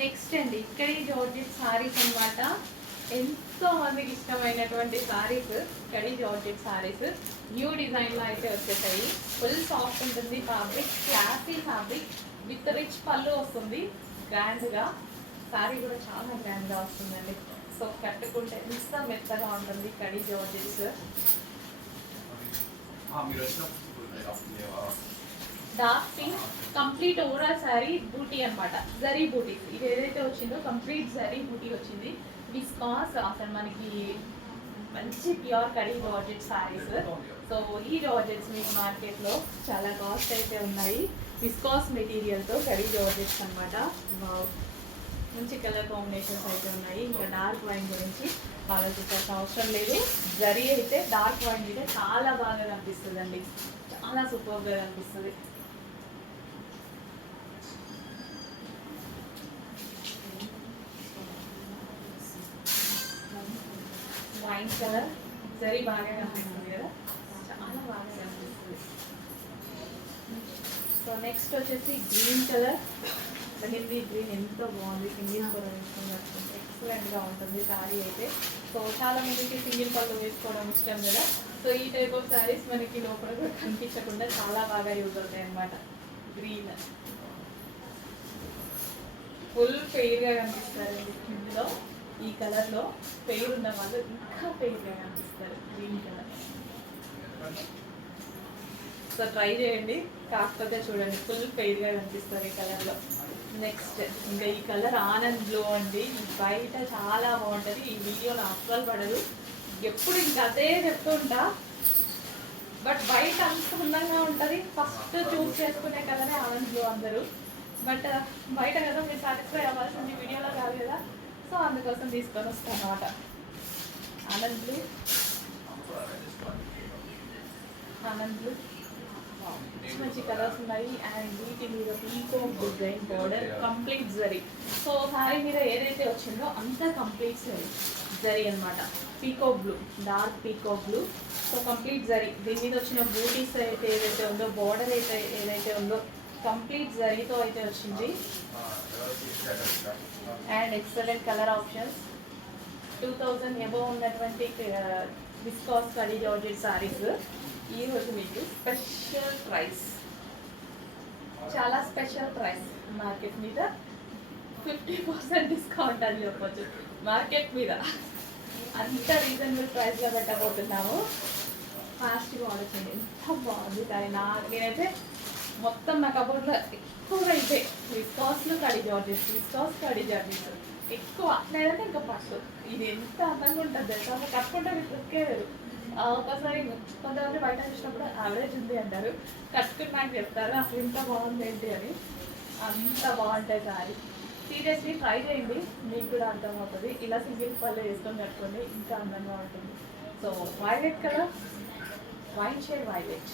Next అండి ఇక్కడి georgette saris అన్నమాట. ఎంతో మందికి ఇష్టమైనటువంటి సారీస్ ఇక్కడి జార్జెట్ సారీస్ న్యూ డిజైన్లో అయితే వచ్చేసాయి. ఫుల్ సాఫ్ట్ ఉంటుంది fabric, classy fabric with rich పళ్ళు వస్తుంది. గ్రాండ్గా సారీ కూడా చాలా గ్రాండ్గా వస్తుందండి. సో కట్టుకుంటే ఎంత మెత్తగా ఉంటుంది ఇక్కడి georgettes. Dark pink complete overall saree బూటీ అనమాట. జరీ బూటీ ఇది ఏదైతే వచ్చిందో కంప్లీట్ జరీ బూటీ వచ్చింది. విస్కాస్ అసలు మనకి మంచి pure khadi georgette saris. So ఈ జార్జెట్స్ మీకు మార్కెట్లో చాలా కాస్ట్ అయితే ఉన్నాయి. విస్కాస్ మెటీరియల్తో కడీ జార్జెట్స్ అనమాట. మంచి కలర్ కాంబినేషన్స్ అయితే ఉన్నాయి. ఇంకా డార్క్ వైన్ గురించి ఆలోచించాల్సిన అవసరం లేదు. జరీ అయితే డార్క్ వైన్ అయితే చాలా బాగా కనిపిస్తుంది అండి, చాలా సూపర్గా కనిపిస్తుంది. వైన్ కలర్ జరీ బాగా కనిపిస్తుంది కదా, చాలా బాగా కనిపిస్తుంది. సో నెక్స్ట్ వచ్చేసి గ్రీన్ కలర్, మెహందీ గ్రీన్ ఎంతో బాగుంది. సింగిల్ పళ్ళు వేసుకున్నట్టు ఎక్సలెంట్గా ఉంటుంది శారీ అయితే. సో చాలా మందికి సింగిల్ పళ్ళు వేసుకోవడం ఇష్టం కదా. సో ఈ టైప్ ఆఫ్ శారీస్ మనకి లోపల కూడా కనిపించకుండా చాలా బాగా యూజ్ అవుతాయి అన్నమాట. గ్రీన్ ఫుల్ ఫెయిర్గా కనిపిస్తారండి. ఇందులో ఈ కలర్లో ఫెయిర్ ఉన్న వాళ్ళు ఇంకా ఫెయిర్గా కనిపిస్తారు. గ్రీన్ కలర్ సో ట్రై చేయండి, కాకపోతే చూడండి ఫుల్ ఫెయిర్గా కనిపిస్తారు ఈ కలర్లో. నెక్స్ట్ ఇంకా ఈ కలర్ ఆనంద్ బ్లూ అండి. బయట చాలా బాగుంటుంది, ఈ వీడియోలో అస్సలు పడదు. ఎప్పుడు ఇంకా అదే చెప్తూ ఉంటా, బట్ బయట అంత అందంగా ఉంటుంది. ఫస్ట్ చూస్ చేసుకునే కలరే ఆనంద్ బ్లూ అందరూ, బట్ బయట కదా మీరు సాటిస్ఫై అవ్వాల్సింది, వీడియోలో కాదు కదా. సో అందుకోసం తీసుకొని వస్తాను అన్నమాట. ఆనంద్ బ్లూ, ఆనంద్ బ్లూ మంచి కలర్స్ ఉన్నాయి. అండ్ వీటి మీద peacock design border complete zari. So sari మీద ఏదైతే వచ్చిందో అంతా కంప్లీట్ జరీ అనమాట. Peacock blue, dark peacock blue. So complete zari. దీని మీద వచ్చిన బూటీస్ అయితే ఏదైతే ఉందో, బార్డర్ అయితే ఏదైతే ఉందో కంప్లీట్ జరీతో అయితే వచ్చింది. And excellent colour options. 2000 above ఉన్నటువంటి విస్కాస్ కడీ జార్జెట్ సారీస్ ఈరోజు మీకు స్పెషల్ ప్రైస్, చాలా స్పెషల్ ప్రైస్. మార్కెట్ మీద 50% డిస్కౌంట్ అని చెప్పొచ్చు. మార్కెట్ మీద అంత రీజనబుల్ ప్రైస్లో పెట్టబోతున్నాము. ఫాస్ట్గా ఆలోచండి, ఎంత బాగుంది కానీ నేనైతే మొత్తం నా కబోర్డ్లో ఎక్కువగా ఇదే విస్కాస్లు కడీ జార్జెస్, విస్కాస్ కడీ జార్జెస్ ఎక్కువ. లేదంటే ఇంకా పట్టు. ఇది ఎంత అందంగా ఉంటుంది తెలుసా, కట్టుకుంటే మీకు దొరికేది. ఒకసారి కొంతమంది బయట చూసినప్పుడు యావరేజ్ ఉంది అంటారు, కట్టుకుని నాకు చెప్తారు అసలు ఇంత బాగుంది ఏంటి అని. అంత బాగుంటాయి సారీ. సీరియస్లీ ట్రై చేయండి, మీకు కూడా అర్థమవుతుంది. ఇలా సింగిల్ పళ్ళు వేసుకొని కట్టుకోండి, ఇంకా అందంగా ఉంటుంది. So violet colour, wine shade violet.